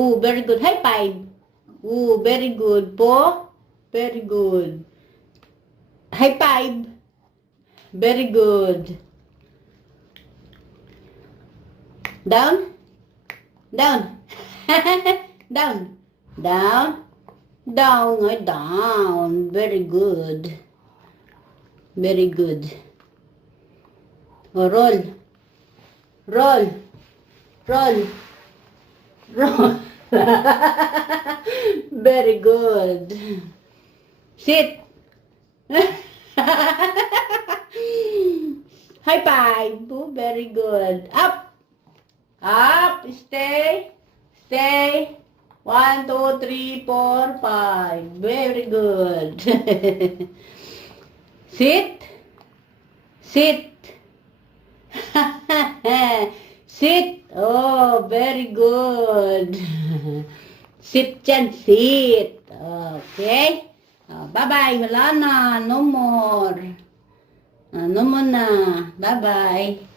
Ooh, very good. High five. Ooh, very good po. Very good. High five. Very good. Down. Down. Down. Down. Down. Down. Very good. Very good. Oh, roll. Roll. Roll. Roll. Very good. Sit. High five. Oh, very good. Up. Up. Stay. Stay. 1, 2, 3, 4, 5. Very good. Sit. Sit. Sit. Oh, very good. Sit dyan, sit. Okay. Bye-bye. Wala na. No more. No more na. Bye-bye.